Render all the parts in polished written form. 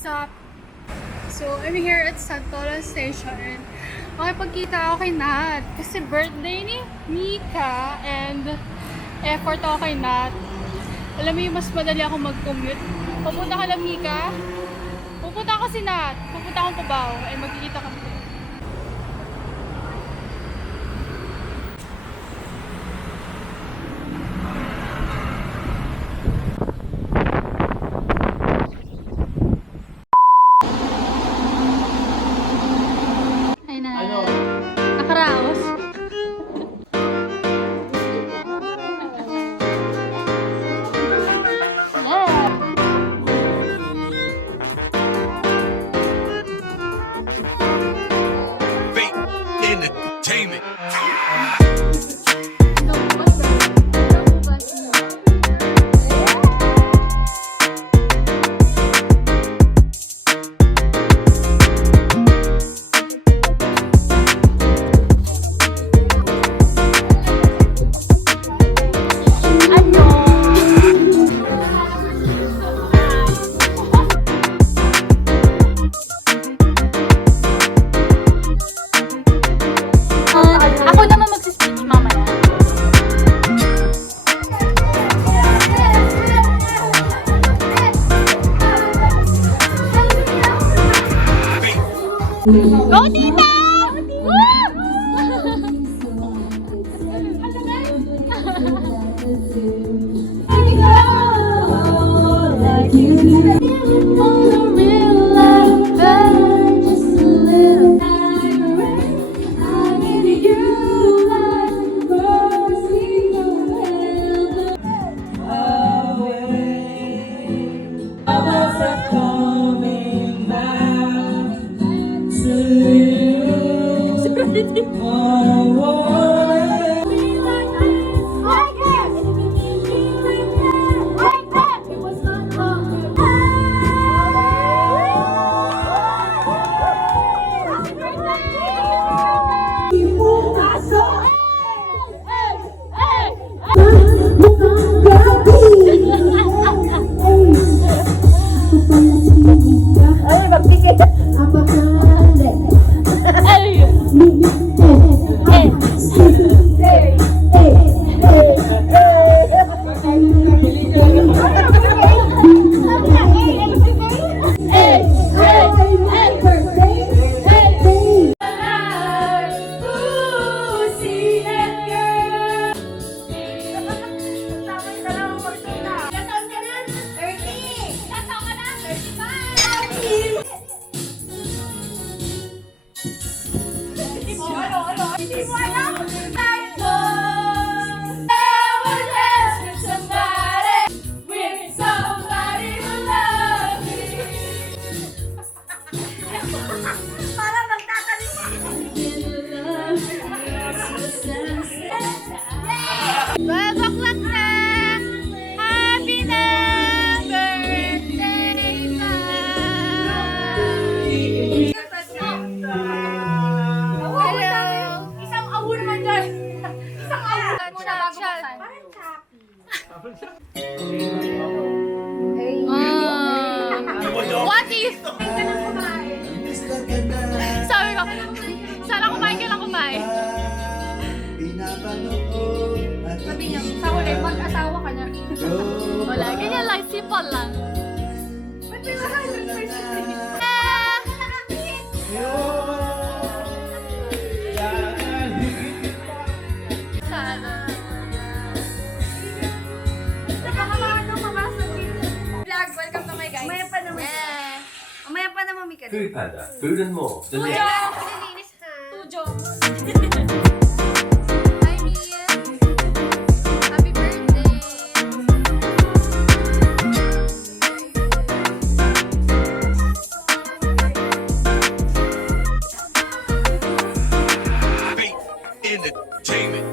what's up? So, I'm here at Santolan Station. Makipagkita ako kay Nat kasi birthday ni Mika and effort ako kay Nat. Alam mo yung mas madali ako mag-commute. Pupunta ka lang, Mika. Pupunta ako si Nat. Pupunta akong Cubao and magkikita kami. Nakaraos. Fake entertainment. Ako naman mag-speech mamaya. Go, tita! What if? Sabi ko, sana kumain ka lang kumain. Sabi niya, sa huli, mag-asawa ka na. Wala, ganyan lang, simple lang. Ba't may 100%? Sana. Welcome to my guys. Umaya pa naman. Umaya pa naman, Mika. Foodpanda. Food and more. The Tujo! Nilinis ha. Tujo! Hi, Mia! Happy birthday! fake entertainment.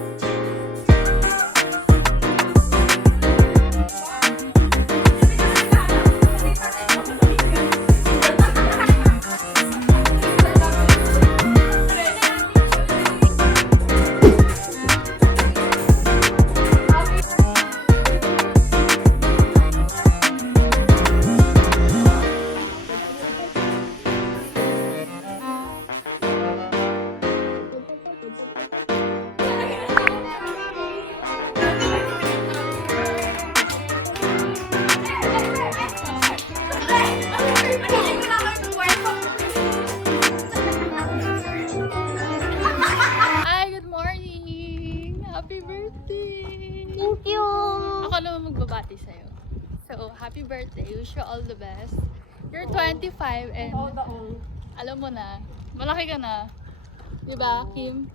happy birthday. Wish you all the best. You're 25 and alam mo na, malaki ka na. Diba, Kim?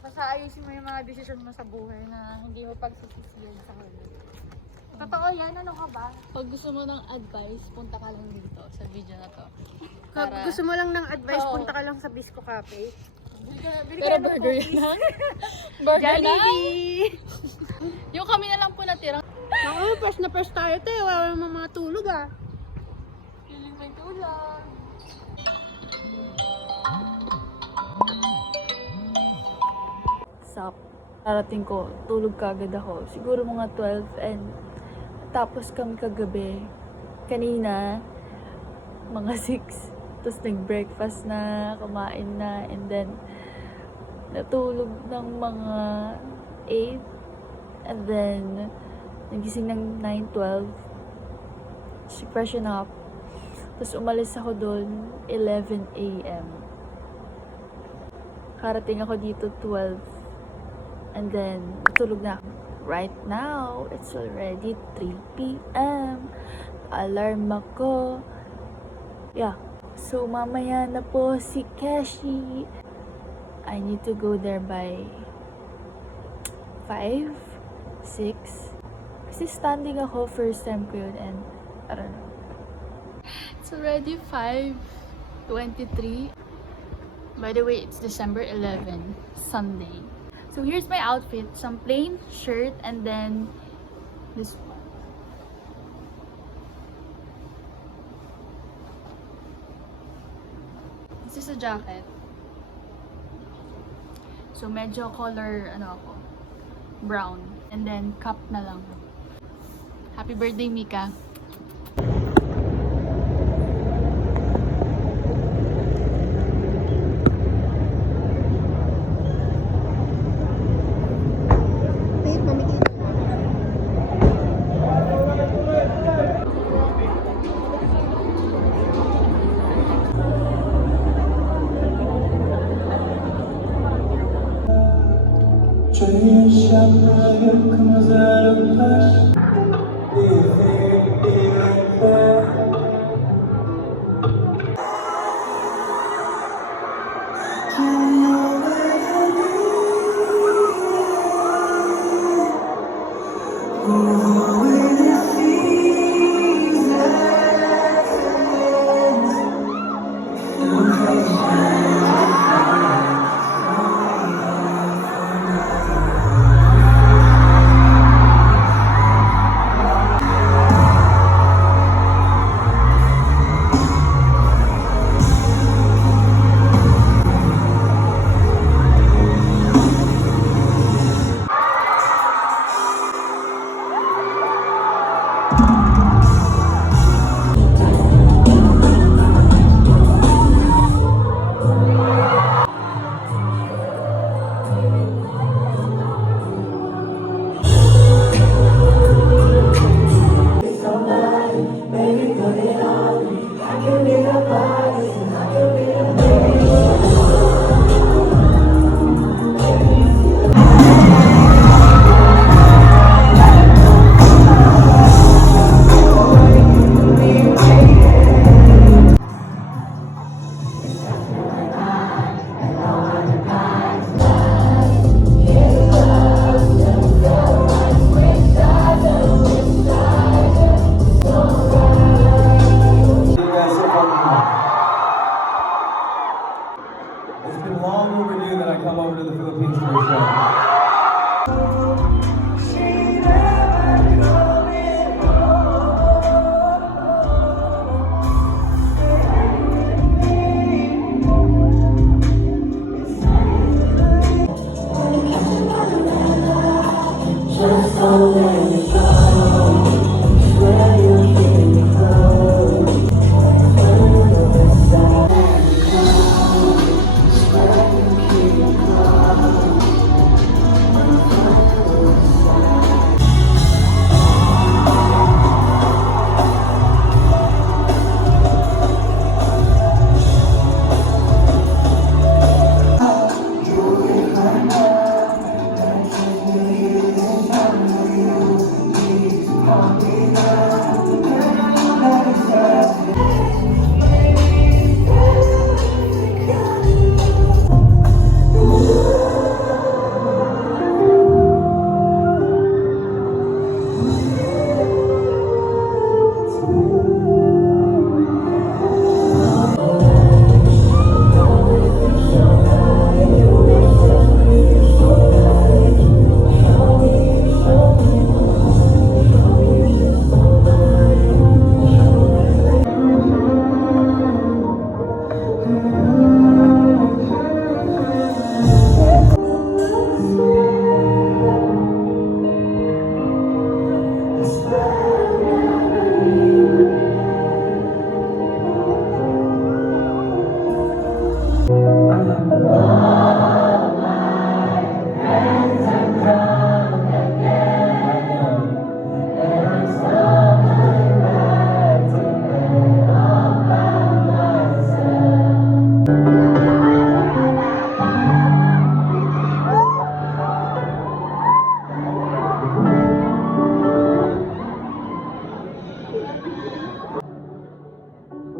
Basta ayusin mo yung mga desisyon mo sa buhay na hindi mo pagsisisiyan sa huli. Totoo yan, ano ka ba? Pag gusto mo ng advice, punta ka lang dito sa video na to. Pag Para- gusto mo lang ng advice, Oo. punta ka lang sa Bisco Cafe. Pero burger yan. Burger lang. Jollibee! Yung kami na lang po natirang. Naku, first na first tayo tayo. Wala naman mga tulog ah. Feeling may tulog. Sup. Parating ko, tulog kagad ako. Siguro mga 12 and tapos kami kagabi. Kanina, mga 6. Tapos nag-breakfast na, kumain na, and then natulog ng mga 8. And then, nagising ng 9:12. Freshen up. Tapos umalis ako doon 11 a.m. Karating ako dito 12. And then, tulog na ako. Right now, it's already 3 p.m. Alarm ako. Yeah. So, mamaya na po si Keshi. I need to go there by 5, 6. Kasi standing ako, first time ko yun, and I don't know. It's already 5:23. By the way, it's December 11, Sunday. So here's my outfit. Some plain shirt and then this one. This is a jacket. So medyo color, ano ako, brown. And then cup na lang. Happy birthday, Mika. Wait, mamikita.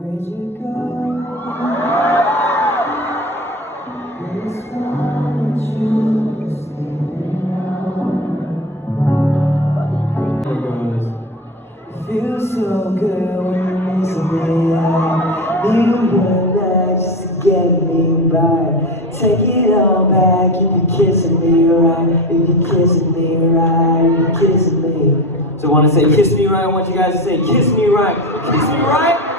Where'd you go? This moment you were sleeping on. Feels so good when you're missing me. I need one night just to get me right. Take it all back if you're kissing me right. If you're kissing me right, if you're kissing me. So I want to say kiss me right. I want you guys to say kiss me right. Kiss me right.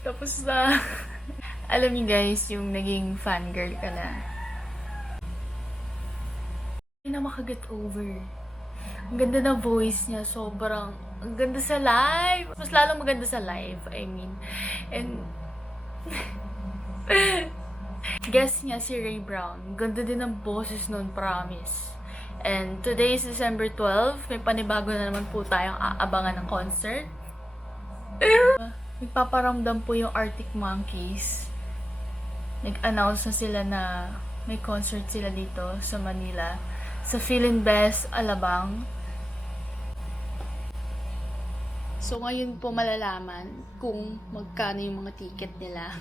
Tapos na, alam niyo guys, yung naging fangirl ka na. Hindi na makaget over. Ang ganda ng voice niya, sobrang, ang ganda sa live. Mas lalong maganda sa live, I mean. And, guess niya si Ray Brown. Ganda din ng boses nun, promise. And today is December 12. May panibago na naman po tayong aabangan ng concert. Nagpaparamdam po yung Arctic Monkeys. Nag-announce na sila na may concert sila dito sa Manila. Sa Feeling Best, Alabang. So, ngayon po malalaman kung magkano yung mga ticket nila.